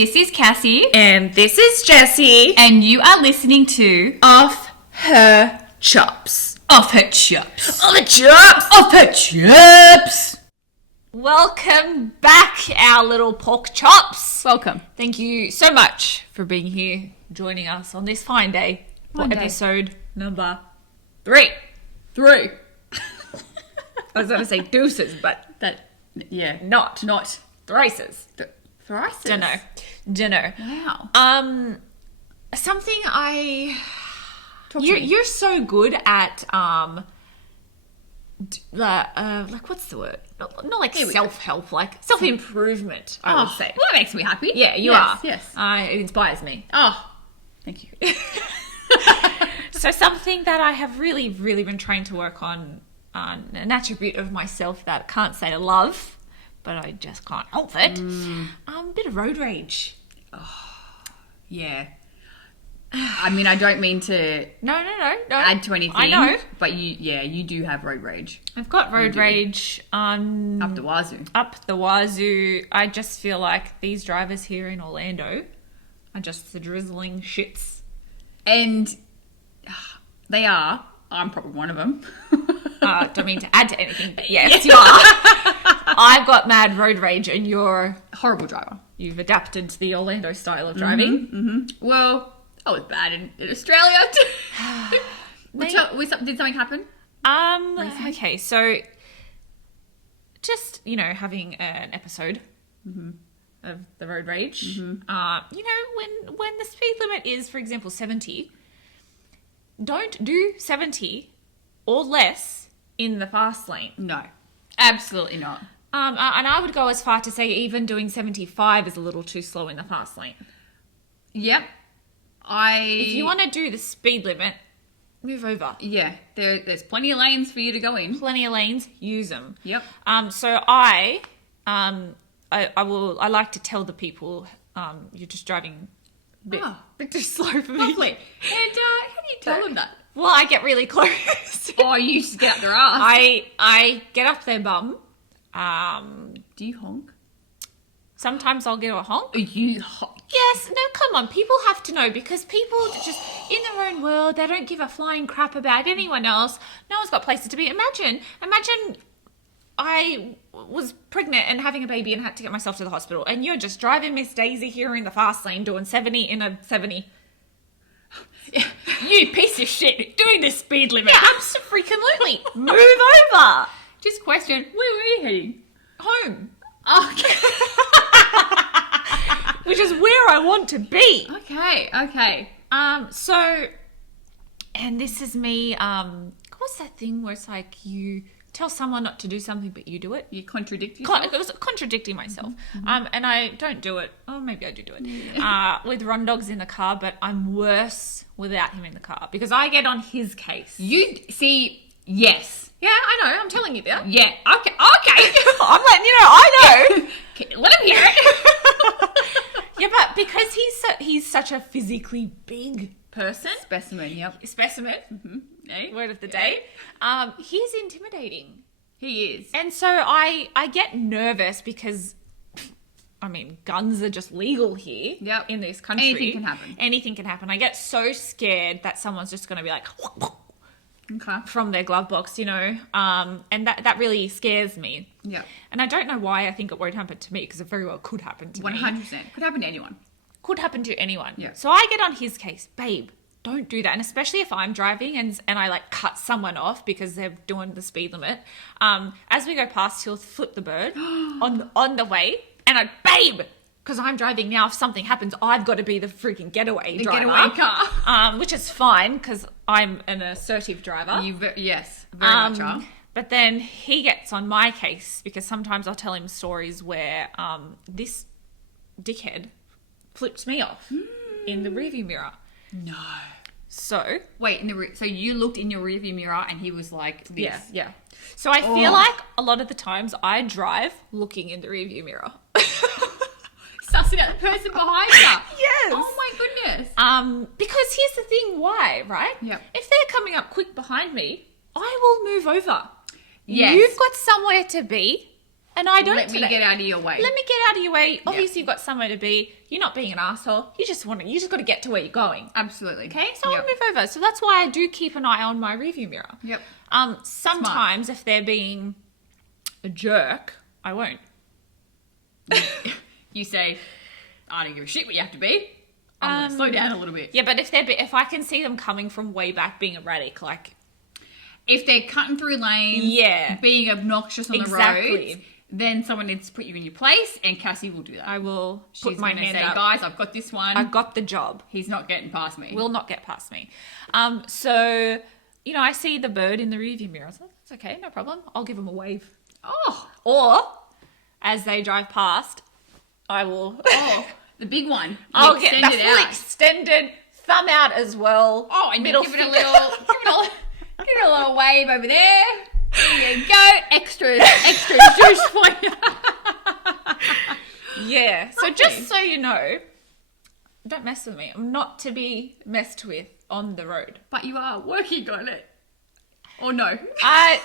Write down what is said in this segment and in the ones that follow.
This is Cassie. And this is Jessie. And you are listening to Off Her Chops. Off Her Chops. Off Her Chops. Off Her Chops. Welcome back, our little pork chops. Welcome. Thank you so much for being here, joining us on this fine day for episode number 3. 3. I was going to say deuces, but not thrices. Thrices? Dunno. Wow. Something Talk to me. you're so good at like what's the word? Not like self-help, like self-improvement. I would say. Well, that makes me happy. Yeah, you are. Yes. It inspires me. Oh, thank you. So something that I have really, really been trying to work on an attribute of myself that I can't say I love, but I just can't help it. A bit of road rage. Yeah. I mean, I don't mean to No. add to anything. I know. But you do have road rage. I've got road rage. Up the wazoo. Up the wazoo. I just feel like these drivers here in Orlando are just the drizzling shits. And they are. I'm probably one of them. Don't mean to add to anything, but yes, you are. I've got mad road rage and you're Horrible driver. You've adapted to the Orlando style of driving. Mm-hmm. Well, I was bad in Australia. Did something happen? Okay, so just, having an episode of the road rage. When the speed limit is, for example, 70, don't do 70 or less in the fast lane. No, absolutely not. And I would go as far to say even doing 75 is a little too slow in the fast lane. Yep. If you want to do the speed limit, move over. Yeah, there's plenty of lanes for you to go in. Plenty of lanes, use them. Yep. So I like to tell the people, you're just driving a bit too slow for me. Lovely. And how do you tell them that? Well, I get really close. Oh, you just get up their ass. I get up their bum. Do you honk? Sometimes I'll give a honk. You honk? Yes. No, come on. People have to know because people just in their own world, they don't give a flying crap about anyone else. No one's got places to be. Imagine I was pregnant and having a baby and had to get myself to the hospital and you're just driving Miss Daisy here in the fast lane doing 70 in a 70. You piece of shit doing the speed limit. Yeah. Absolutely. Move over. Just question, where were you heading? Home. Okay. Which is where I want to be. Okay. So, and this is me, what's that thing where it's like you tell someone not to do something but you do it? You contradict yourself? It was contradicting myself. And I don't do it. Oh, maybe I do it. Yeah. With Ron Dogs in the car, but I'm worse without him in the car because I get on his case. You see, yes. Yeah, I know. I'm telling you that. Yeah. Okay. I'm letting you know. I know. Okay, let him hear it. Yeah, but because he's such a physically big person. Specimen, yep. Specimen. Eh? Word of the day. He's intimidating. He is. And so I get nervous because, guns are just legal here in this country. Anything can happen. I get so scared that someone's just going to be like, from their glove box, and that really scares me. Yeah. And I don't know why I think it won't happen to me because it very well could happen to me. 100%. Could happen to anyone. Could happen to anyone. Yeah. So I get on his case, babe, don't do that. And especially if I'm driving and I like cut someone off because they're doing the speed limit. As we go past, he'll flip the bird on the way. And babe, because I'm driving now, if something happens, I've got to be the freaking getaway driver. Getaway car. Which is fine because I'm an assertive driver. Yes, very much are. But then he gets on my case because sometimes I'll tell him stories where this dickhead flipped me off in the rearview mirror. No. So wait, so you looked in your rearview mirror and he was like this. Yeah. So I feel like a lot of the times I drive looking in the rearview mirror. Sussing out the person behind you. Yes. Oh my goodness. Because here's the thing, why, right? Yeah. If they're coming up quick behind me, I will move over. Yes. You've got somewhere to be. And I don't Let me get out of your way. Let me get out of your way. Obviously, you've got somewhere to be. You're not being an asshole. You just got to get to where you're going. Absolutely. Okay, so I'll move over. So that's why I do keep an eye on my rearview mirror. Yep. Sometimes if they're being a jerk, I won't. You say, I don't give a shit what you have to be. I'm going to slow down a little bit. Yeah, but if I can see them coming from way back being erratic, like... If they're cutting through lanes, being obnoxious on the roads, then someone needs to put you in your place, and Cassie will do that. I will She's going to say, guys, I've got this one. I got the job. He's not getting past me. Will not get past me. So, you know, I see the bird in the rearview mirror. So that's okay, no problem. I'll give them a wave. Oh. Or, as they drive past, I will... Oh, the big one. I'll get the full extended thumb out as well. Oh, and middle give it a little... Give it a little wave over there. There you go. Extra juice for you. Yeah. So just so you know, don't mess with me. I'm not to be messed with on the road. But you are working on it. Or no? I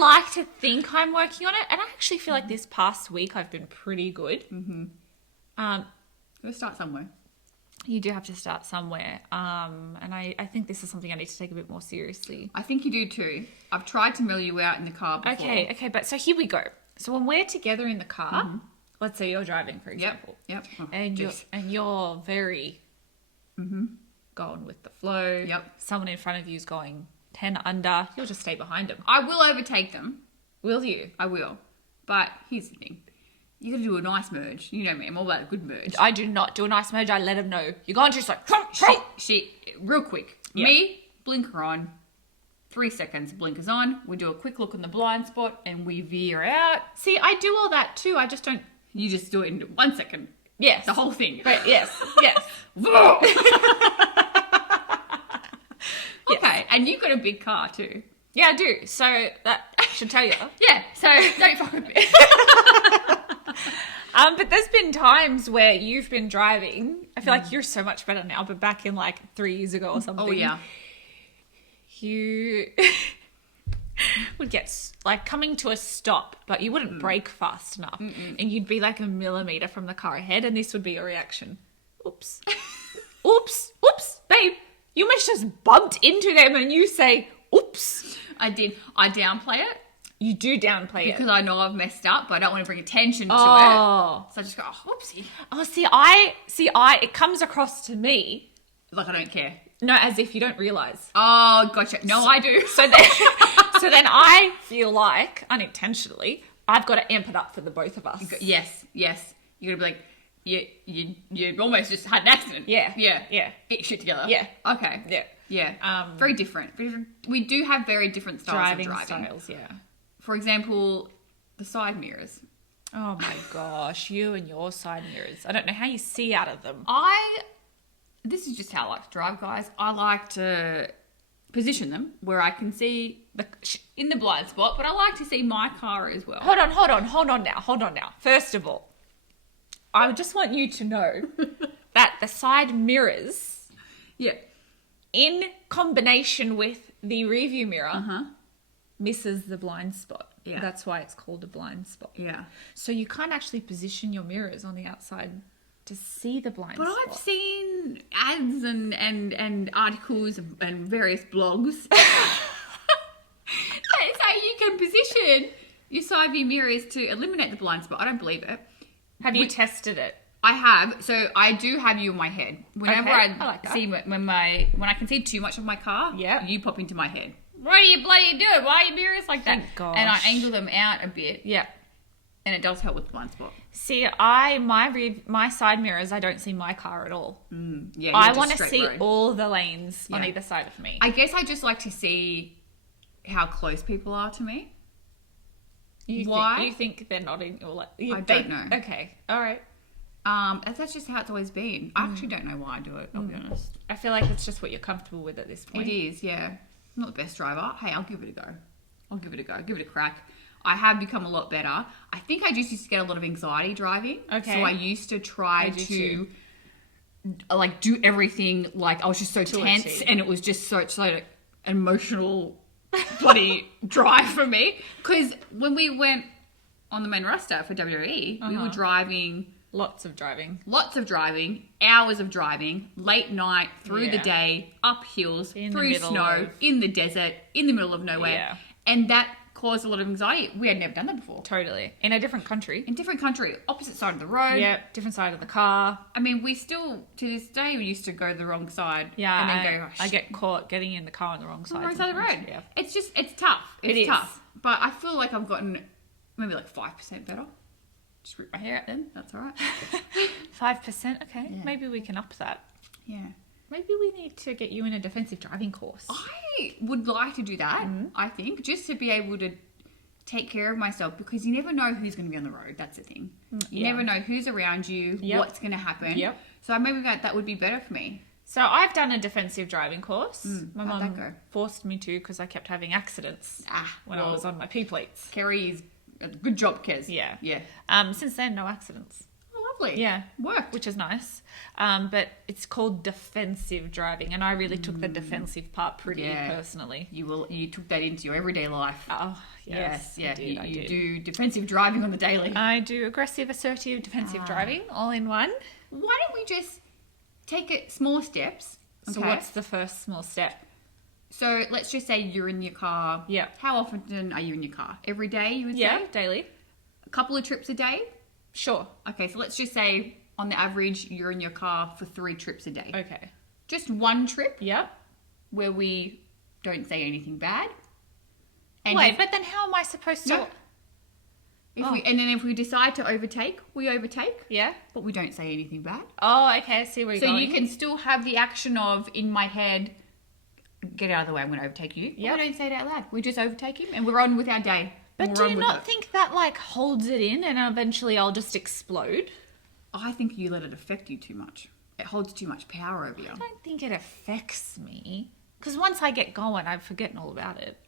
like to think I'm working on it, and I actually feel like this past week I've been pretty good. Mm-hmm. Let's start somewhere. You do have to start somewhere. And I think this is something I need to take a bit more seriously. I think you do too. I've tried to mill you out in the car before. Okay, but so here we go. So when we're together in the car, let's say you're driving, for example. Yep. Oh, and you're very going with the flow. Yep. Someone in front of you is going 10 under. You'll just stay behind them. I will overtake them. Will you? I will. But here's the thing. You got to do a nice merge. You know me. I'm all about a good merge. I do not do a nice merge. I let them know. You're going to just like... Real quick. Yep. Me, blinker on. 3 seconds, blinkers on. We do a quick look in the blind spot and we veer out. See, I do all that too. I just don't... You just do it in 1 second. Yes. The whole thing. But yes. Okay. And you've got a big car too. Yeah, I do. So that should tell you. Yeah. So don't fuck with me. But there's been times where you've been driving. I feel like you're so much better now, but back in like 3 years ago or something. Oh, yeah. You would get like coming to a stop, but you wouldn't brake fast enough. And you'd be like a millimeter from the car ahead, and this would be your reaction. Oops. Oops. Babe, you almost just bumped into them and you say, oops. I did. I downplay it. You do downplay it. Because I know I've messed up, but I don't want to bring attention to it. So I just go, oh, whoopsie. Oh, it comes across to me. Like I don't care. No, as if you don't realise. Oh, gotcha. No, I do. So then I feel like, unintentionally, I've got to amp it up for the both of us. Yes. You got to be like, you almost just had an accident. Yeah. Get your shit together. Yeah. Okay. Yeah. Very different. We do have very different styles of driving. Styles, yeah. For example, the side mirrors. Oh my gosh, you and your side mirrors. I don't know how you see out of them. This is just how I like to drive, guys. I like to position them where I can see in the blind spot, but I like to see my car as well. Hold on now. First of all, I just want you to know that the side mirrors, in combination with the rearview mirror, misses the blind spot. Yeah. That's why it's called a blind spot. Yeah. So you can't actually position your mirrors on the outside to see the blind spot. But I've seen ads and articles and various blogs that say you can position your side view mirrors to eliminate the blind spot. I don't believe it. Have you tested it? I have. So I do have you in my head. Whenever I like that. see when I can see too much of my car, you pop into my head. What are you bloody doing? Why are your mirrors like that? Thank gosh. And I angle them out a bit. Yeah. And it does help with the blind spot. See, my side mirrors, I don't see my car at all. Yeah. I want to see all the lanes on either side of me. I guess I just like to see how close people are to me. Why? You think they're not in your... I don't know. Okay. All right. That's just how it's always been. I actually don't know why I do it, I'll be honest. I feel like it's just what you're comfortable with at this point. It is, yeah. I'm not the best driver. Hey, I'll give it a go. Give it a crack. I have become a lot better. I think I just used to get a lot of anxiety driving. Okay. So I used to try to like do everything like I was just so tense and it was just such like an emotional bloody drive for me. Because when we went on the main roster for WWE, we were driving... Lots of driving. Hours of driving, late night, through the day, up hills, through snow, in the desert, in the middle of nowhere. Yeah. And that caused a lot of anxiety. We had never done that before. Totally. In a different country. Opposite side of the road. Yeah, different side of the car. I mean, we still, to this day, we used to go the wrong side. Yeah, and then go, I get caught getting in the car on the wrong side. The wrong side of the road. Yeah. It's tough. It's tough. But I feel like I've gotten maybe like 5% better. Just rip my hair out then. That's all right. 5%? Okay. Yeah. Maybe we can up that. Yeah. Maybe we need to get you in a defensive driving course. I would like to do that, I think, just to be able to take care of myself, because you never know who's going to be on the road. That's the thing. You never know who's around you, what's going to happen. Yep. So maybe that would be better for me. So I've done a defensive driving course. My How'd that mum go? forced me to because I kept having accidents when I was on my P plates. Kerry's good job, Kez. Yeah. Yeah. Since then, no accidents. Oh, lovely. Yeah. Worked. Which is nice. But it's called defensive driving, and I really took the defensive part pretty personally. You took that into your everyday life. Oh, yes. Yeah. I You did. do defensive driving on the daily. I do aggressive, assertive, defensive driving all in one. Why don't we just take it small steps? So what's the first small step? So let's just say you're in your car. Yeah. How often are you in your car? Every day, you would say? Yeah, daily. A couple of trips a day? Sure. Okay, so let's just say on the average you're in your car for 3 trips a day. Okay. Just one trip Yep. where we don't say anything bad. And Wait, but then how am I supposed to... No. If we decide to overtake, we overtake, Yeah? but we don't say anything bad. Oh, okay, I see where you're So going. you can still have the action of, in my head, get out of the way, I'm going to overtake you. Yep. We don't say it out loud. We just overtake him and we're on with our day. But do you not think that, like, holds it in and eventually I'll just explode? I think you let it affect you too much. It holds too much power over you. I don't think it affects me. Because once I get going, I've forgotten all about it.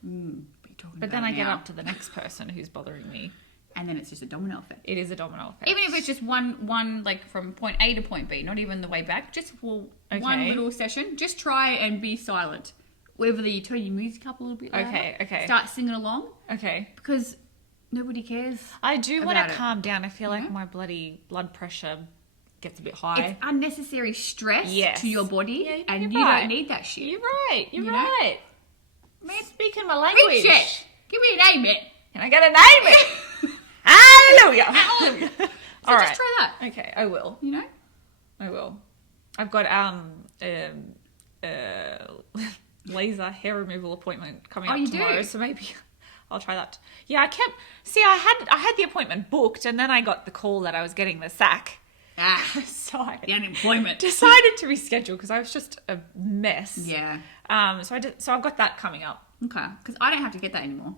But then I get up to the next person who's bothering me. And then it's just a domino effect. It is a domino effect. Even if it's just one like from point A to point B, not even the way back, just one little session. Just try and be silent. Whether you turn your music up a little bit louder. Okay. Start singing along. Okay. Because nobody cares. I do want about to it, calm down. I feel like my bloody blood pressure gets a bit high. It's unnecessary stress to your body, Yeah, and you're you right. don't need that shit. You're right. You're You know? right. Man, speaking my language. Shit. Give me a name, it. Can I get a name it? Hallelujah. Hallelujah. So All right. just try that. Okay, I will. You know? I will. I've got laser hair removal appointment coming up you tomorrow, do? so maybe I'll try that. Yeah, I had the appointment booked, and then I got the call that I was getting the sack. So I The unemployment. decided to reschedule because I was just a mess. Yeah. So I've got that coming up. Okay. Because I don't have to get that anymore.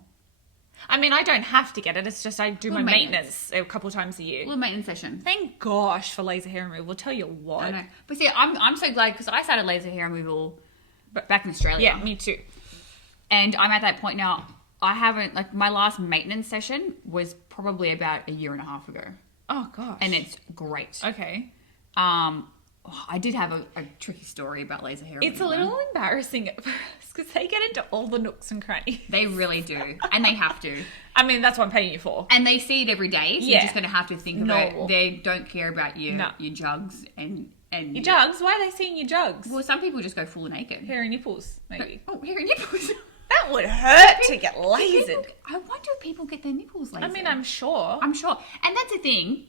I mean, I don't have to get it. It's just I do my Little maintenance a couple times a year. Little maintenance session. Thank gosh for laser hair removal. I'll tell you what. I know. But see, I'm so glad because I started laser hair removal back in Australia. Yeah, me too. And I'm at that point now. I haven't, like, my last maintenance session was probably about a year and a half ago. Oh gosh. And it's great. Okay. I did have a tricky story about laser hair It's a removal. little embarrassing at first because they get into all the nooks and crannies. They really do. And they have to. I mean, that's what I'm paying you for. And they see it every day. So you're just going to have to think of No. it. They don't care about your No. jugs and Your jugs? Why are they seeing your jugs? Well, some people just go full naked. Hairy nipples, maybe. Oh, hairy nipples. That would hurt to get lasered. I wonder if people get their nipples lasered. I mean, I'm sure. I'm sure. And that's the thing.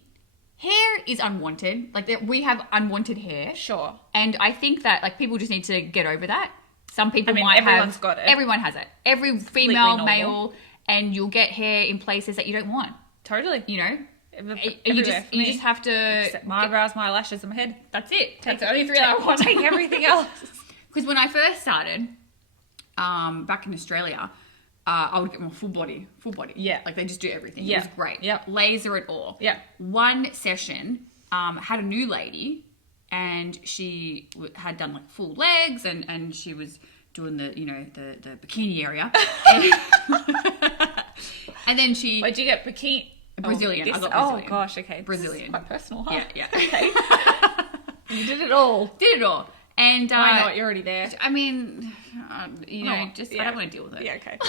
Hair is unwanted. Like, we have unwanted hair. Sure. And I think that, like, people just need to get over that. Some people might have... everyone's got it. Everyone has it. Every female, normal. male, and you'll get hair in places that you don't want. Totally. You know? Everywhere You for just me. have to... Except my eyebrows, my eyelashes, and my head. That's it. That's the only three that I want. Take everything else. Because when I first started, back in Australia, I would get my full body. Yeah. Like, they just do everything. Yeah. It was great. Yep. Laser it all. Yeah. One session, had a new lady, and she had done, like, full legs, and she was doing the bikini area. And then she... Wait, do you get bikini? Brazilian. Oh, I got Brazilian. Oh, gosh, okay. Brazilian. This is quite personal, huh? Yeah. Okay. You did it all. Did it all. And Why not? You're already there. I mean, I don't want to deal with it. Yeah, okay.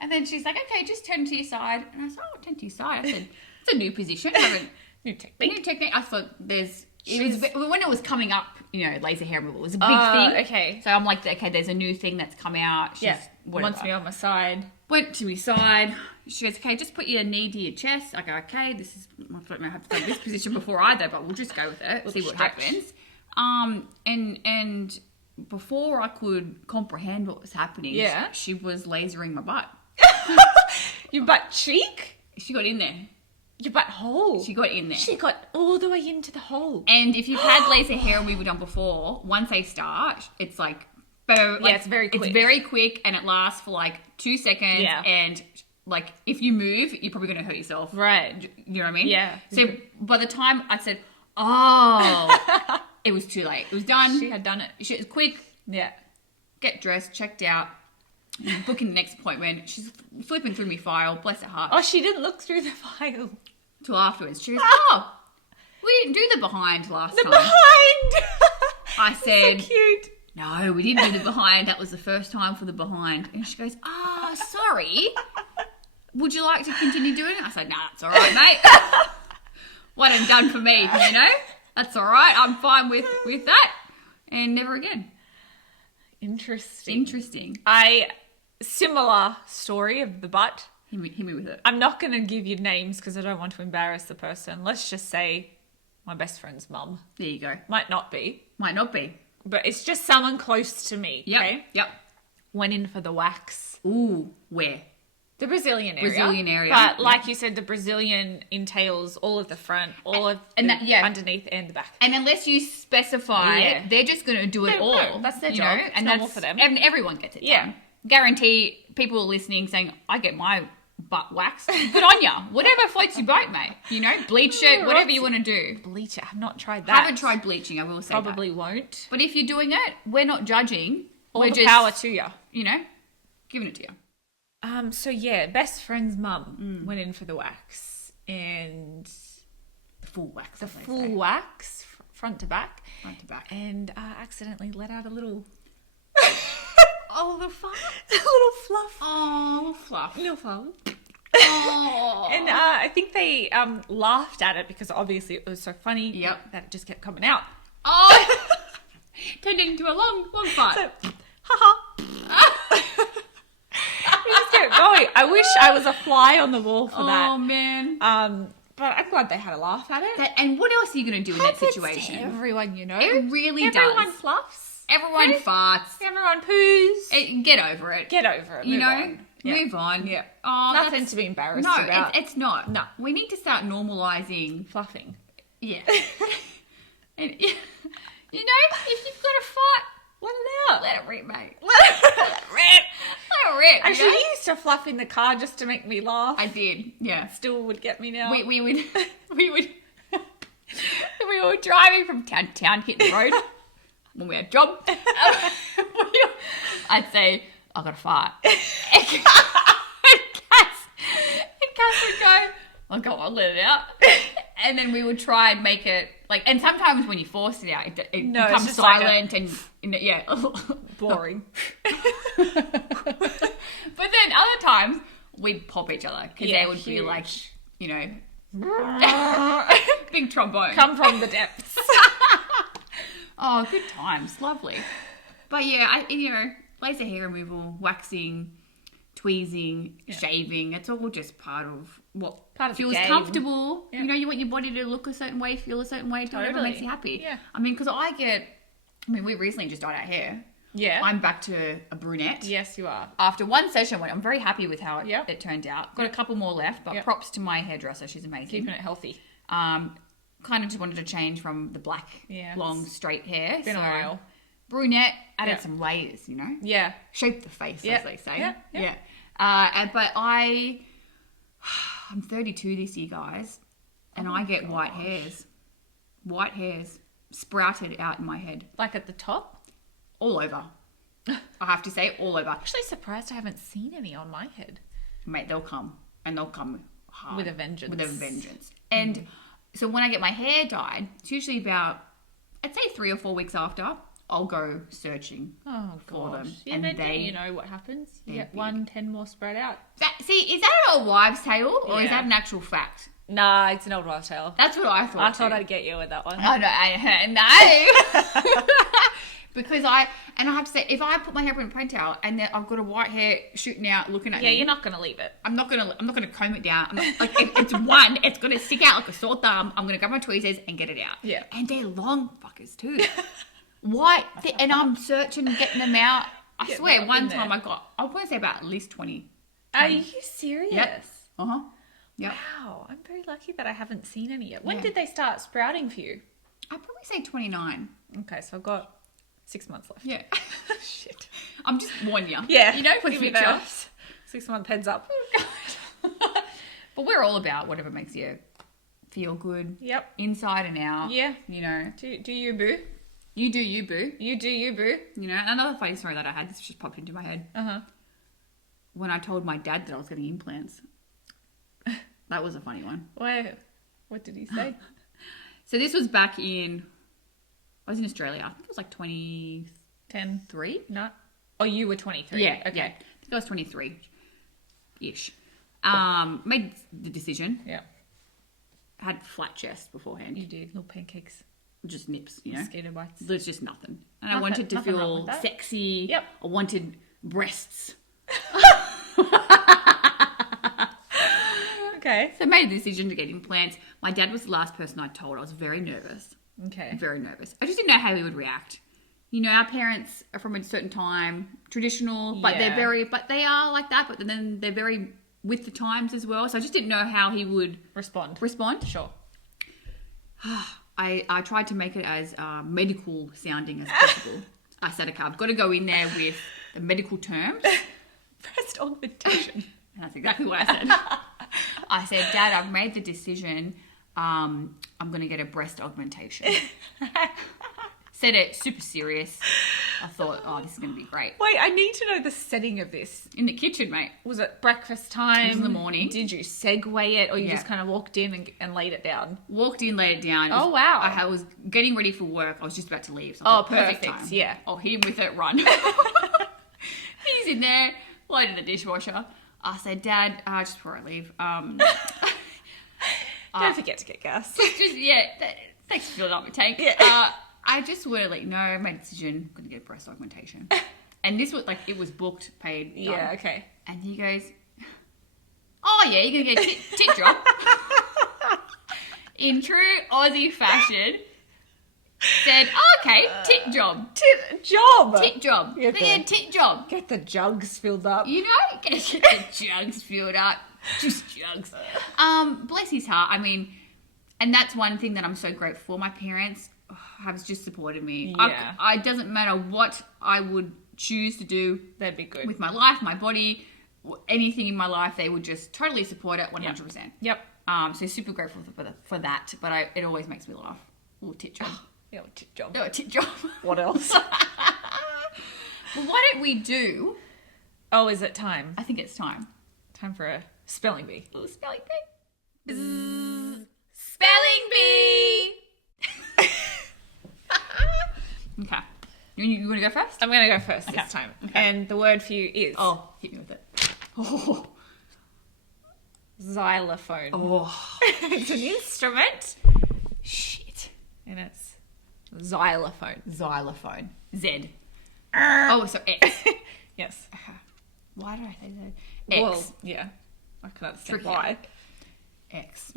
And then she's like, okay, just turn to your side. And I said, oh, turn to your side. I said, it's a new position. I haven't, New technique. new technique. I thought when it was coming up, laser hair removal was a big thing. Okay. So I'm like, okay, there's a new thing that's come out. She's Wants me on my side. Went to my side. She goes, okay, just put your knee to your chest. I go, okay, I don't know how to do this position before either, but we'll just go with it, see what happens. And before I could comprehend what was happening, she was lasering my butt. Your butt cheek? She got in there. Your butt hole? She got in there. She got all the way into the hole. And if you've had laser hair removal done before, once they start, it's like... it's very quick. It's very quick and it lasts for like 2 seconds. Yeah. And like if you move, you're probably going to hurt yourself. Right. You know what I mean? Yeah. So by the time I said, oh, it was too late. It was done. She had done it. She was quick. Yeah. Get dressed, checked out, booking the next appointment. She's flipping through my file. Bless her heart. Oh, she didn't look through the file. Till afterwards. She goes, oh, we didn't do the behind last time. The behind! I said... So cute. No, we didn't do the behind. That was the first time for the behind. And she goes, sorry. Would you like to continue doing it? I said, nah, that's all right, mate. One and done for me, That's all right. I'm fine with that. And never again. Interesting. Similar story of the butt. Hit me with it. I'm not going to give you names because I don't want to embarrass the person. Let's just say my best friend's mum. There you go. Might not be. But it's just someone close to me. Yep. Okay? Yep. Went in for the wax. Ooh, where? The Brazilian area. But like you said, the Brazilian entails all of the front, underneath and the back. And unless you specify, they're just going to do it all. No, that's their job. It's normal for them. And everyone gets it done. Guarantee people listening saying, I get my butt waxed. Good on ya. Whatever floats your boat, mate. Bleach it, whatever you want to do. Bleach it. I've not tried that. I haven't tried bleaching, I will say Probably won't. But if you're doing it, we're not judging. All the power to you. Giving it to you. Best friend's mum went in for the wax. And the full wax. Wax, front to back. And accidentally let out a little... Oh, the fluff. A little fluff. Oh, fluff. Little fluff. Oh. And I think they laughed at it because obviously it was so funny that it just kept coming out. Oh. Turned into a long fart. So, You just kept going. I wish I was a fly on the wall for that. Oh, man. But I'm glad they had a laugh at it. And what else are you going to do in that situation? Everyone, It really does. Everyone fluffs. Everyone farts. Everyone poos. Get over it. Move on. Move on. Yeah. Oh, nothing to be embarrassed about. No, it's not. No. We need to start normalising Fluffing. Yeah. And if you've got a fart, let it out. Let it rip, mate. Let it rip. Actually, you used to fluff in the car just to make me laugh. I did. Yeah. Still would get me now. We would. We were driving from town to town, hitting the road. When we had a job, I'd say, I got a fart. And Cass would go, I'll go on, let it out. And then we would try and make it, and sometimes when you force it out, it becomes silent boring. But then other times, we'd pop each other because they would be like, big trombone. Come from the depths. Oh, good times. Lovely. But yeah, laser hair removal, waxing, tweezing, shaving, it's all just part of what feels comfortable. Yeah. You want your body to look a certain way, feel a certain way, do whatever makes you happy. Yeah. Because we recently just dyed our hair. Yeah. I'm back to a brunette. Yes, you are. After one session, I'm very happy with how it turned out. Got a couple more left, but props to my hairdresser. She's amazing. Keeping it healthy. Kind of just wanted to change from the black, long, straight hair. Been a while. Brunette, added some layers, Yeah. Shaped the face, as they say. Yeah. But I'm 32 this year, guys, and I get white hairs. White hairs sprouted out in my head. Like at the top? All over. I have to say, all over. I'm actually surprised I haven't seen any on my head. Mate, they'll come. And they'll come hard. With a vengeance. And so when I get my hair dyed, it's usually about, I'd say 3 or 4 weeks after, I'll go searching for them. Yeah, and then you know what happens. You get big. 10 more spread out. Is that a wives' tale or is Yeah. that an actual fact? Nah, it's an old wives' tale. That's what I thought. I thought I'd get you with that one. Oh, no. Because I have to say, if I put my hair in a ponytail and then I've got a white hair shooting out, looking at me, you're not gonna leave it. I'm not gonna comb it down. It's gonna stick out like a sore thumb. I'm gonna grab my tweezers and get it out. Yeah. And they're long fuckers too. White, and I'm searching, getting them out. I swear, one time I want to say about at least 20. Are you serious? Yep. Uh-huh. Yep. Wow, I'm very lucky that I haven't seen any yet. When did they start sprouting for you? I'd probably say 29. Okay, so I've got 6 months left. Yeah. Shit. I'm just warning you. Yeah. You know, for the give me future. that 6 month heads up. But we're all about whatever makes you feel good. Yep. Inside and out. Yeah. You know. Do you, boo? You do you, boo. You do you, boo. You know, another funny story that I had, this just popped into my head. Uh-huh. When I told my dad that I was getting implants. That was a funny one. Why? What did he say? So this was back in, I was in Australia. I think it was like 23. 10? No. Oh, you were 23. Yeah. Okay. Yeah. I think I was 23-ish. Made the decision. Yeah. Had flat chest beforehand. You did. Little pancakes. Just nips, you know. Mosquito bites. There's just nothing. And I Nothing- wanted to nothing wrong feel with that. sexy. Yep. I wanted breasts. Okay. So I made a decision to get implants. My dad was the last person I told. I was very nervous. Okay. Very nervous. I just didn't know how he would react. You know, our parents are from a certain time, traditional, but Yeah. they are like that, but then they're very with the times as well. So I just didn't know how he would Respond. Sure. Sure. I tried to make it as medical sounding as possible. I said, okay, I've got to go in there with the medical terms. Breast augmentation. And that's exactly what I said. I said, Dad, I've made the decision. I'm going to get a breast augmentation. Said it super serious. I thought, oh, this is going to be great. Wait, I need to know the setting of this. In the kitchen, mate. Was it breakfast time? It was in the morning. Did you segue it or you Yeah. just kind of walked in and laid it down? Walked in, laid it down. Oh, wow. I was getting ready for work. I was just about to leave. So I Oh, thought, perfect. time. Yeah. I'll hit him with it, run. He's in there, loaded the dishwasher. I said, Dad, just before I leave, Don't forget to get gas. thanks for filling up my tank. Yeah. I just want to let you know, I made a decision, I'm going to get breast augmentation. And this was like, it was booked, paid, done. Yeah, okay. And he goes, oh yeah, you're going to get a tit job. In true Aussie fashion, said, okay, tit job. Tit job. Tit job. Yeah, Yeah, tit job. Get the jugs filled up. You know, get the jugs filled up. Just jugs. Bless his heart. I mean, and that's one thing that I'm so grateful for. My parents have just supported me. Yeah. It doesn't matter what I would choose to do That'd be good. with my life, my body, anything in my life, they would just totally support it 100%. Yep. So super grateful for that. But it always makes me laugh. Little tit job. Yeah, tit job. Oh, tit job. What else? Well, why don't we do... Oh, is it time? I think it's time. Time for a spelling bee. A little spelling bee. Spelling bee! Okay. You want to go first? I'm going to go first Okay. this time. Okay. And the word for you is Oh, hit me with it. Oh. xylophone. Oh. It's an instrument Shit. and it's xylophone. Xylophone. Z. Oh, so X. Yes. Why did I say Z? X. Well, yeah. I can understand Tricky. why. X.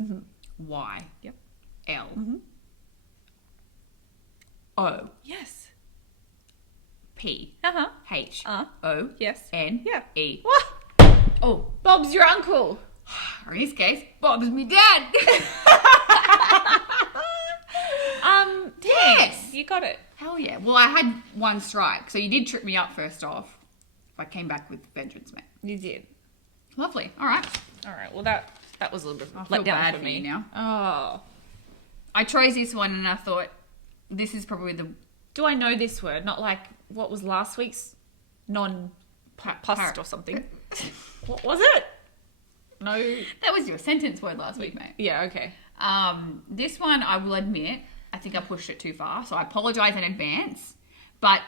Y. Yep. L. O. Yes. P. Uh-huh. H. Uh. O. Yes. N. Yeah. E. What? Oh. Bob's your uncle. Or in this case, Bob's me dad. Yes. You got it. Hell yeah. Well, I had one strike, so you did trip me up first off. I came back with vengeance, mate. You did. Lovely. All right. All right. Well, that was a little bit I of a feel letdown bad for for me. you now. Oh. I chose this one and I thought this is probably the Do I know this word? Not like what was last week's non-pust or something. What was it? No. that was your sentence word last week, mate. Yeah. Okay. This one I will admit I think I pushed it too far, so I apologise in advance. But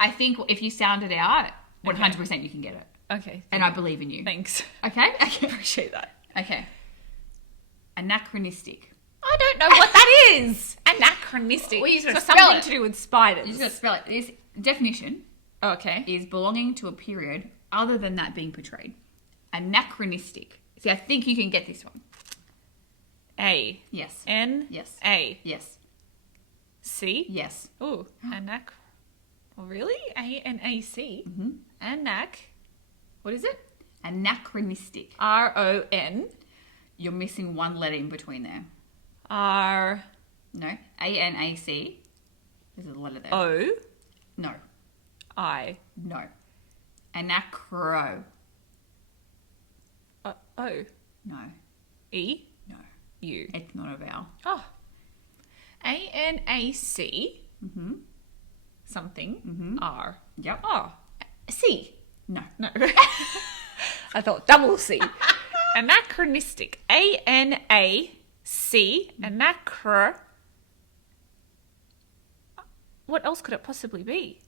I think if you sound it out, 100% you can get it. Okay. And I believe in you. Thanks. Okay? Appreciate that. Okay. Anachronistic. I don't know what that is. Anachronistic. Well, you just it's gotta got spell something it. to do with spiders. You just gotta spell it. This definition Okay. is belonging to a period other than that being portrayed. Anachronistic. See, I think you can get this one. A. Yes. N. Yes. A. Yes. C. Yes. Ooh. Anach. Oh, really? A-N-A-C. Mm-hmm. Anac. What is it? Anachronistic. R-O-N. You're missing one letter in between there. R. No. A-N-A-C. There's a letter there. O. No. I. No. Anachro. O. No. E. No. U. It's not a vowel. Oh. A-N-A-C. Mm-hmm. Something. Mm-hmm. R. Yep. Oh. C. No. No. I thought double C. Anachronistic. A-N-A-C. Anachro. What else could it possibly be?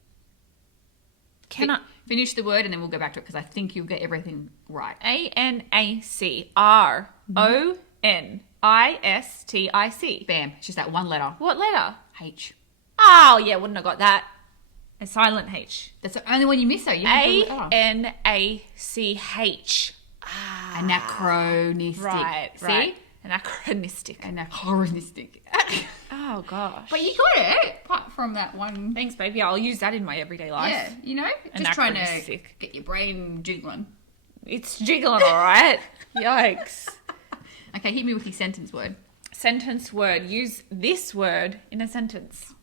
Can I? Finish the word and then we'll go back to it because I think you'll get everything right. A-N-A-C-R-O-N-I-S-T-I-C. Bam. It's just that one letter. What letter? H. Oh, yeah, wouldn't have got that. A silent H. That's the only one you miss though. You haven't got the letter. A-N-A-C-H. Anachronistic. Right, See? right. Anachronistic. Anachronistic. Oh, gosh. But you got it. Apart from that one. Thanks, baby. I'll use that in my everyday life. Yeah, you know? Just trying to Anachronistic. get your brain jiggling. It's jiggling, all right. Yikes. Okay, hit me with your sentence word. Sentence word. Use this word in a sentence.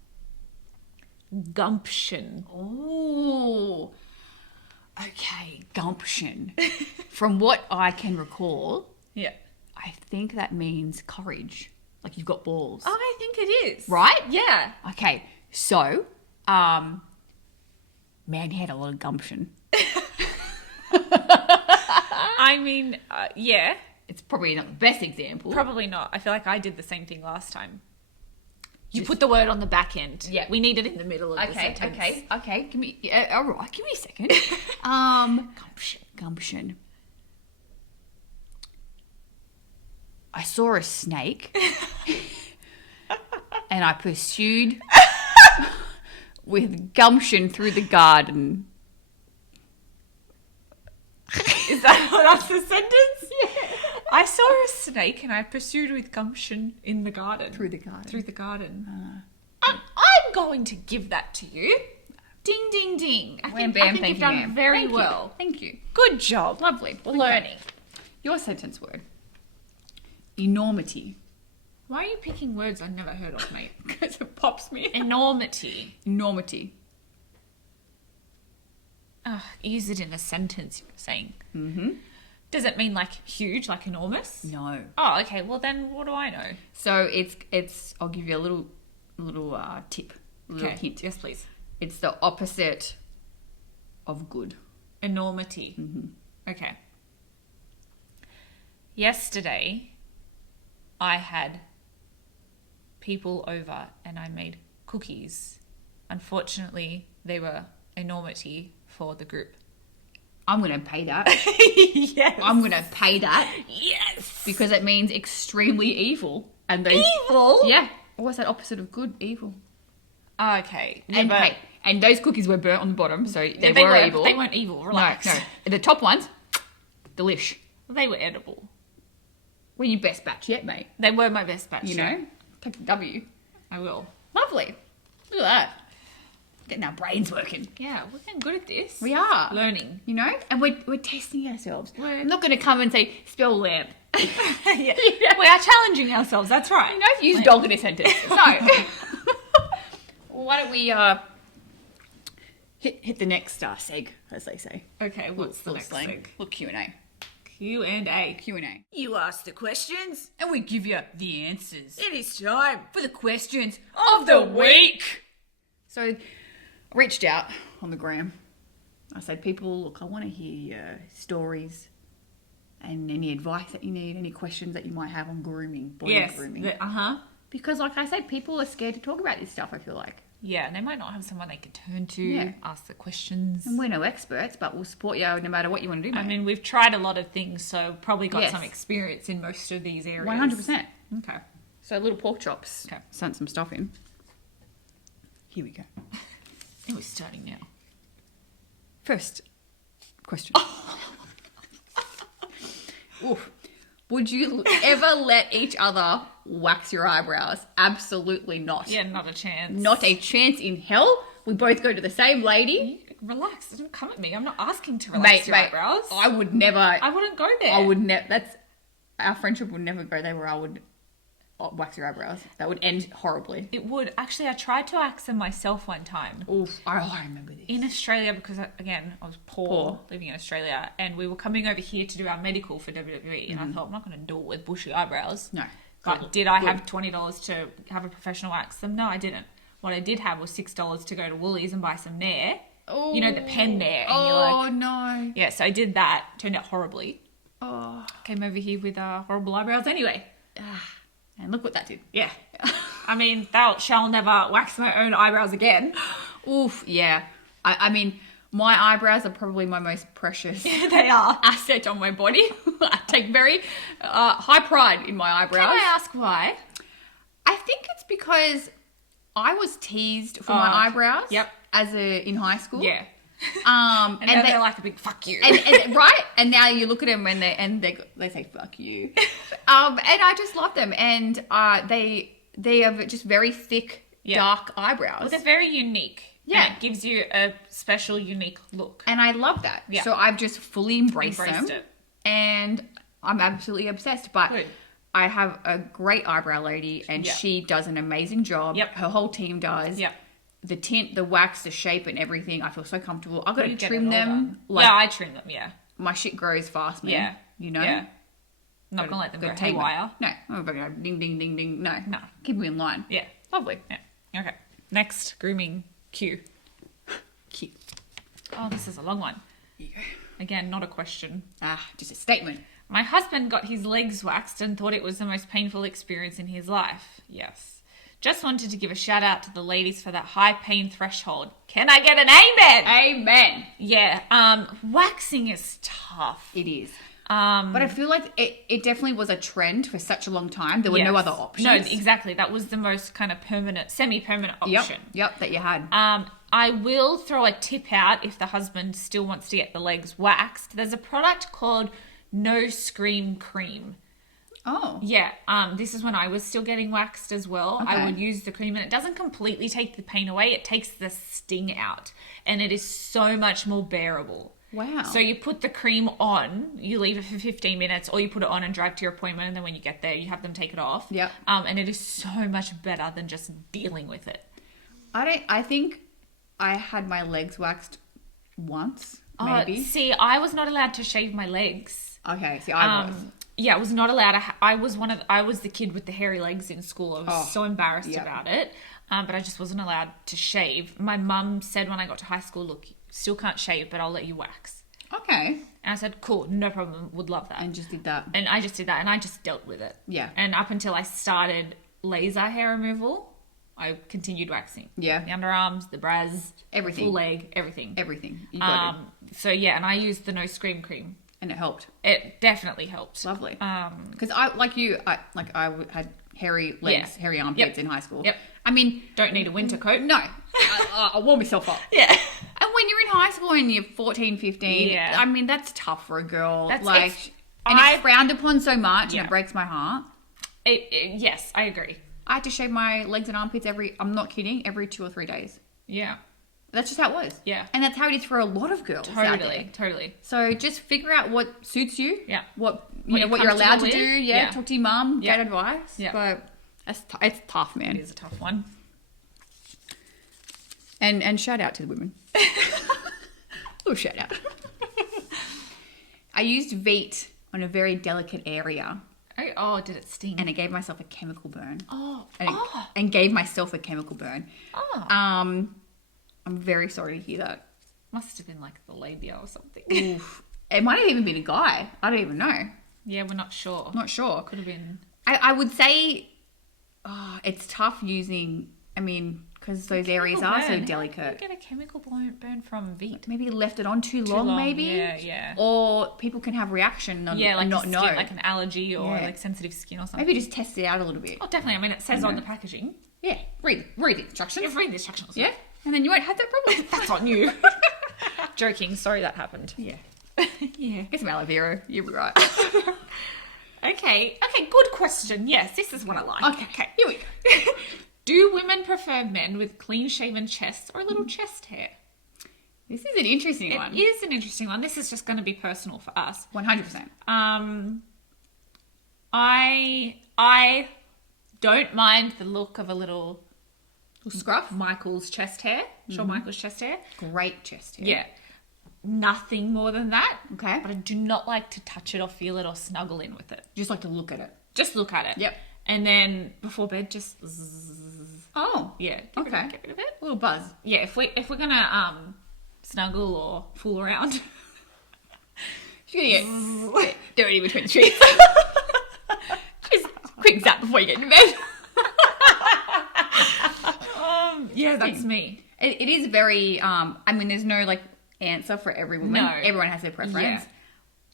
Gumption. Oh. Okay, gumption. From what I can recall, Yeah. I think that means courage. Like you've got balls. Oh, I think it is. Right? Yeah. Okay, so, man, he had a lot of gumption. I mean, yeah. It's probably not the best example. Probably not. I feel like I did the same thing last time. You put the word on the back end. Yeah. We need it in the middle of the sentence. Okay. Give me, all right, give me a second. Gumption. I saw a snake and I pursued with gumption through the garden. Is that that's the sentence? Yeah. I saw a snake and I pursued with gumption in the garden. Through the garden. Through the garden. I'm going to give that to you. Ding, ding, ding. I think thank you've you, done ma'am. very Thank you. well. Thank you. Good job. Lovely. Learning. Your sentence word. Enormity. Why are you picking words I've never heard of, mate? Because it pops me. Enormity. Enormity. Use it in a sentence, you're saying. Mm-hmm. Does it mean like huge, like enormous? No. Oh, okay. Well, then what do I know? So it's. I'll give you a little tip. A little hint. Yes, please. It's the opposite of good. Enormity. Mm-hmm. Okay. Yesterday, I had people over and I made cookies. Unfortunately, they were enormity for the group. I'm going to pay that. Yes. I'm going to pay that. Yes. Because it means extremely evil. And those, Evil? Yeah. What's that opposite of good? Evil. Okay. Yeah, And but hey, and those cookies were burnt on the bottom, so they they were weren't evil. They weren't evil. Relax. No. The top ones, delish. They were edible. Were your best batch yet, mate? They were my best batch. You know? Take the W. I will. Lovely. Look at that. Getting our brains working. Yeah, we're getting good at this. We are. Learning. You know? And we're testing ourselves. We're- I'm not going to come and say, spell lamp. Yeah. We are challenging ourselves. That's right. You know, use dog in a sentence. No. Well, why don't we hit the next seg, as they say. Okay, what's the next thing? Look, Q&A. Q&A. Q&A. You ask the questions, And we give you the answers. it is time For the questions of the week. So I reached out on the gram. I said, people, look, I want to hear your stories and any advice that you need, any questions that you might have on grooming, body Yes. grooming. Uh-huh. Because like I said, people are scared to talk about this stuff, I feel like. Yeah, and they might not have someone they can turn to, Yeah. ask the questions. And we're no experts, but we'll support you no matter what you want to do, mate. I mean, we've tried a lot of things, so probably got Yes. some experience in most of these areas. 100%. Okay. So little pork chops. Okay. Sent some stuff in. Here we go. It was starting now. First question. Oof. Would you ever let each other wax your eyebrows? Absolutely not. Yeah, not a chance. Not a chance in hell. We both go to the same lady. Relax. Don't come at me. I'm not asking to relax your eyebrows. I would never. I wouldn't go there. I would never. That's our friendship would never go there where I would wax your eyebrows. That would end horribly. It would. Actually, I tried to wax them myself one time. Oof. I remember this. In Australia, because, again, I was poor living in Australia, and we were coming over here to do our medical for WWE, and I thought, I'm not going to do it with bushy eyebrows. No. But did I have $20 to have a professional wax them? No, I didn't. What I did have was $6 to go to Woolies and buy some Nair. Oh. You know, the pen Nair. And you're like, no. yeah, so I did that. Turned out horribly. Oh. Came over here with horrible eyebrows anyway. And look what that did. Yeah. I mean, thou shall never wax my own eyebrows again. Oof. Yeah. I mean, my eyebrows are probably my most precious They are. asset on my body. I take very high pride in my eyebrows. Can I ask why? I think it's because I was teased for my eyebrows. Yep. In high school. Yeah. And now they're like a big fuck you. and right, and now you look at them and they say fuck you, and I just love them, and they have just very thick, dark eyebrows. Well, they're very unique. Yeah. And it gives you a special, unique look. And I love that. Yeah. So I've just fully embraced them, it. and I'm absolutely obsessed. But Good. I have a great eyebrow lady, and she does an amazing job. Yep. Her whole team does. Yep. The tint, the wax, the shape, and everything. I feel so comfortable. I've got to You get trim it all them. done. Like, yeah, I trim them, yeah. my shit grows fast, man. Yeah. You know? Yeah. Not going to let them go haywire. No. I'm not going to ding, ding, ding, ding. No. No. Keep me in line. Yeah. Lovely. Yeah. Okay. Next, grooming cue. Cute. Oh, this is a long one. Here you go. Again, not a question. Just a statement. My husband got his legs waxed and thought it was the most painful experience in his life. Yes. Just wanted to give a shout out to the ladies for that high pain threshold. Can I get an amen? Amen. Yeah. Waxing is tough. It is. But I feel like it definitely was a trend for such a long time. There were no other options. No, exactly. That was the most kind of permanent, semi-permanent option. Yep, that you had. I will throw a tip out if the husband still wants to get the legs waxed. There's a product called No Scream Cream. Oh. Yeah, this is when I was still getting waxed as well. Okay. I would use the cream and it doesn't completely take the pain away. It takes the sting out and it is so much more bearable. Wow. So you put the cream on, you leave it for 15 minutes or you put it on and drive to your appointment and then when you get there, you have them take it off. Yep. And it is so much better than just dealing with it. I think I had my legs waxed once, maybe. See, I was not allowed to shave my legs. Okay, see, I was. Yeah, I was not allowed. I was the kid with the hairy legs in school. I was so embarrassed about it. But I just wasn't allowed to shave. My mum said when I got to high school, look, still can't shave, but I'll let you wax. Okay. And I said, cool, no problem, would love that. And just did that. And I just did that and I just dealt with it. Yeah. And up until I started laser hair removal, I continued waxing. Yeah. The underarms, the bras, Everything. full leg, everything. Everything. You got it. So yeah, and I used the No Scream cream. And it helped. It definitely helped. Lovely. Because I had hairy legs, hairy armpits in high school. Yep. I mean, Don't need a winter coat. no. I warm myself up. Yeah. And when you're in high school and you're 14, 15, Yeah. I mean, that's tough for a girl. It's it's frowned upon so much Yeah. and it breaks my heart. Yes, I agree. I had to shave my legs and armpits I'm not kidding, every 2 or 3 days. Yeah. That's just how it was. Yeah. And that's how it is for a lot of girls out there. Totally. So just figure out what suits you. Yeah. What you're you're allowed to comfortable do. with. Yeah. Yeah. Talk to your mum. Yeah. Get advice. Yeah. But it's tough, man. It is a tough one. And shout out to the women. Little shout out. I used Veet on a very delicate area. Oh, did it sting? And I gave myself a chemical burn. Oh. And gave myself a chemical burn. Oh. I'm very sorry to hear that. Must have been like the labia or something. Oof. It might have even been a guy. I don't even know. Yeah, we're not sure. Not sure. Could have been. I would say it's tough using, because because those areas are so burn. delicate. You get a chemical burn from Veet. Maybe you left it on too long, maybe. Yeah. Or people can have reaction and not know. Like an allergy or Yeah. like sensitive skin or something. Maybe just test it out a little bit. Oh, definitely. I mean, it says on the packaging. Yeah, read the instructions. You've read the instructions. Yeah, and then you won't have that problem. That's on you. Joking. Sorry that happened. Yeah. Yeah. Get some aloe vera. You'll be right. Okay, good question. Yes, this is what I like. Okay, here we go. Do women prefer men with clean-shaven chests or little chest hair? This is an interesting one. It is an interesting one. This is just going to be personal for us. 100%. I don't mind the look of a little Scruff. Michael's chest hair. Shawn Michael's chest hair. Great chest hair. Yeah. Nothing more than that. Okay. But I do not like to touch it or feel it or snuggle in with it. Just like to look at it. Just look at it. Yep. And then before bed, just zzz. Oh. Yeah. Okay. Get rid of it. A little buzz. Yeah. If we're gonna snuggle or fool around, You're going to get dirty between the sheets. Just quick zap before you get into bed. yeah, that's me. It is very, I mean, there's no like answer for every woman. No. Everyone has their preference. Yeah.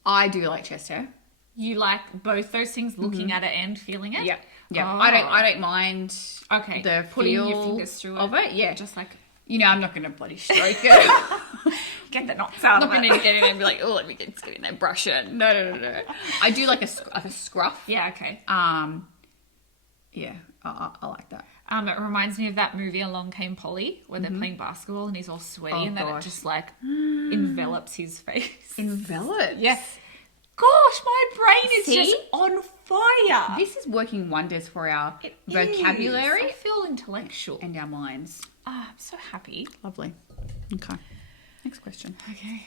I do like chest hair. You like both those things, looking at it and feeling it. Yeah. Yeah. Oh. I don't mind. Okay. The Putting your feel fingers through of it. Yeah. Just like You know, I'm not going to bloody stroke it. get the knots out I'm of not it. going to get in there and be like, oh, let me get in there, brush it. No. I do like a scruff. Yeah. Okay. Yeah, I like that. It reminds me of that movie Along Came Polly, where they're playing basketball and he's all sweaty, and then it just like envelops his face. Enveloped. Yes. Gosh, my brain is See? just on fire. This is working wonders for our It vocabulary is. I feel intellectual. and our minds. I'm so happy. Lovely. Okay. Next question. Okay.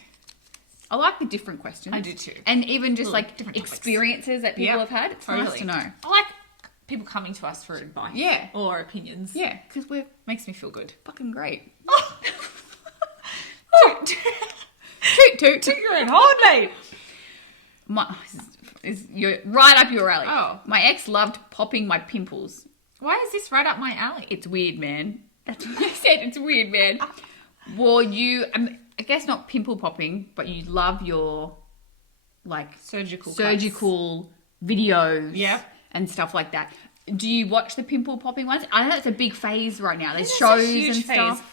I like the different questions. I do too. And even just like different topics. experiences that people have had. It's nice to know. I like people coming to us for advice. Yeah. Or opinions. Yeah, because we're Makes me feel good. fucking great. Toot. Toot your own horn, mate. You're right up your alley. Oh. My ex loved popping my pimples. Why is this right up my alley? It's weird, man. That's what I said. It's weird, man. Well, I guess not pimple popping, but you love your like Surgical videos Yep. and stuff like that. Do you watch the pimple popping ones? I know it's a big phase right now. There's It's shows a huge and stuff. phase.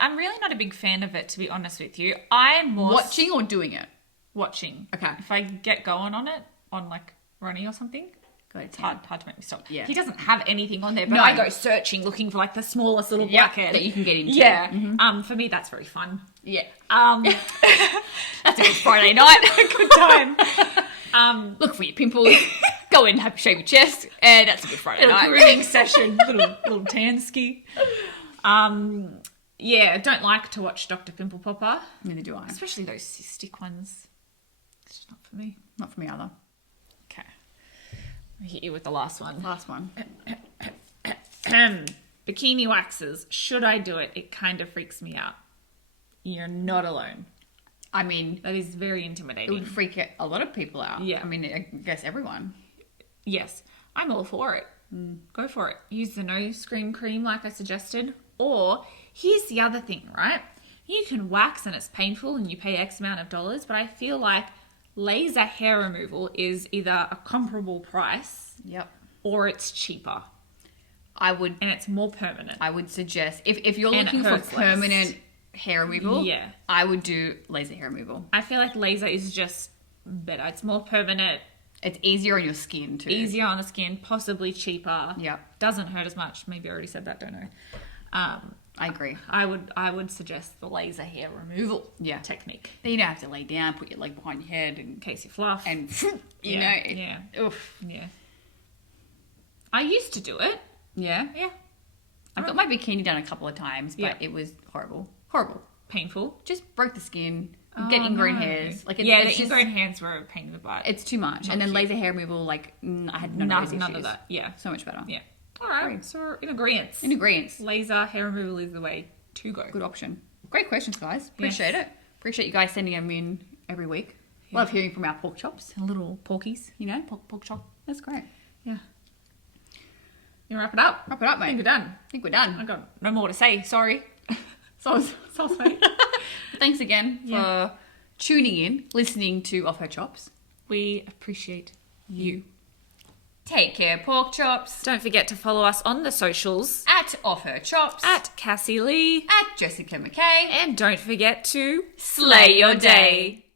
I'm really not a big fan of it, to be honest with you. I'm more Watching or doing it? watching. Okay. If I get going on it, on like Ronnie or something, Got it. it's hard to make me stop. Yeah. He doesn't have anything on there, but No. I go searching, looking for like the smallest little Yep, blackhead that you can get into. Yeah. For me, that's very fun. Yeah. That's a good Friday night. Good time. Look for your pimples. Go in, have shave your chest, and that's a good Friday Little night. grooming session, little tan ski. Yeah, I don't like to watch Dr. Pimple Popper, Neither do I. especially those cystic ones. It's just not for me. Not for me either. Okay, I'll hit you with the last one. Last one. Bikini waxes. Should I do it? It kind of freaks me out. You're not alone. I mean, That is very it intimidating. would freak a lot of people out. Yeah. I mean, I guess everyone. Yes, I'm all for it. Go for it. Use the nose cream like I suggested. Or here's the other thing, right? You can wax and it's painful and you pay X amount of dollars, but I feel like laser hair removal is either a comparable price Yep. or it's cheaper and it's more permanent. I would suggest if you're And it looking for hurts less. permanent hair removal, Yeah. I would do laser hair removal. I feel like laser is just better. It's more permanent, It's easier on your skin too. easier on the skin, possibly cheaper. Yep. Doesn't hurt as much. Maybe I already said that, don't know. I agree. I would suggest the laser hair removal Yeah. technique. Then you don't have to lay down, put your leg behind your head, In case you fluff. and Yeah. Oof. Yeah. I used to do it. Yeah. Yeah. I got my bikini done a couple of times, but Yeah. it was horrible. Horrible. Painful. Just broke the skin. Oh, Get ingrown no. hairs. Like the it's just, ingrown hairs were a pain in the butt. it's too much. Not And then cute. laser hair removal, like I had none of those None issues. of that. Yeah. So much better. Yeah. All right. Great. So we're in agreement. In agreement. Laser hair removal is the way to go. Good option. Great questions, guys. Appreciate it. Appreciate you guys sending them in every week. Love hearing from our pork chops. Little porkies. You know, Pork chop. that's great. Yeah. You wrap it up? Wrap it up, mate. I think we're done. I think we're done. I got no more to say. Sorry. So sorry. Thanks again for tuning in, listening to Off Her Chops. We appreciate you. Take care, pork chops. Don't forget to follow us on the socials. At Off Her Chops. At Cassie Lee. At Jessica McKay. And don't forget to slay your day.